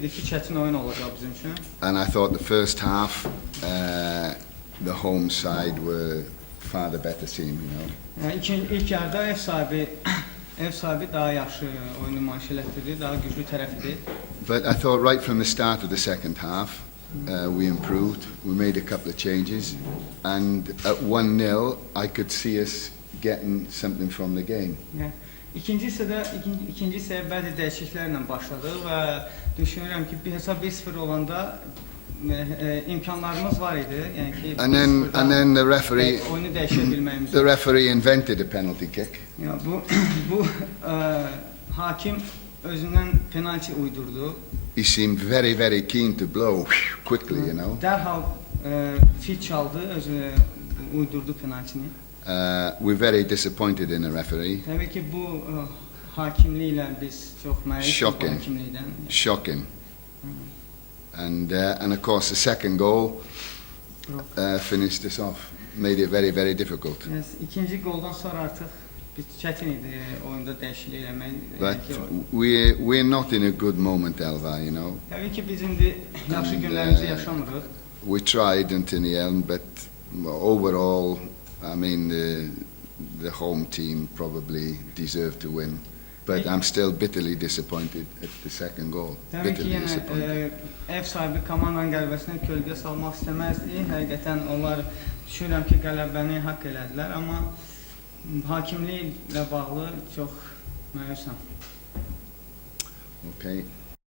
bilirdik ki çətin oyun olacaq bizim üçün. And I thought the first half, the home side were far the better team, you know. Yəni ilk yarıda ev sahibi daha yaxşı oyun nümayiş etdirdi, daha güclü tərəf idi. But I thought right from the start of the second half, we improved. We made a couple of changes, and at 1-0, I could see us getting something from the game. Yəni İkinci hissəyə bəzi dəyişikliklərlə başladıq və düşünürəm ki, hesab 1-0 olanda imkanlarımız var idi. Yəni ki, And then the referee, oyunu dəyişə bilməyimiz. the referee invented a penalty kick. Ya bu hakim özündən penalti uydurdu. He seemed very, very keen to blow quickly, you know. Dərhal fit çaldı, özü uydurdu penaltini. We're very disappointed in the referee. Təbii ki, bu hakimliklə biz çox məyus hakimlikdən. Shocking. And of course the second goal finished us off, made it very, very difficult. Yes, ikinci goldan sonra artıq biz çətin idi oyunda dəyişiklik eləmək. But we're not in a good moment, Elva, you know. Təbii ki, biz indi yaxşı günlərimizi yaşamırıq. We tried until the end, but overall, I mean, the home team probably deserved to win. But I'm still bitterly disappointed at the second goal. Təbii ki, yəni ev sahibi komandanın qələbəsinə kölgə salmaq istəməzdi. Həqiqətən onlar düşünürəm ki, qələbəni haqq elədilər, amma hakimliklə bağlı çox məyusam. Okay.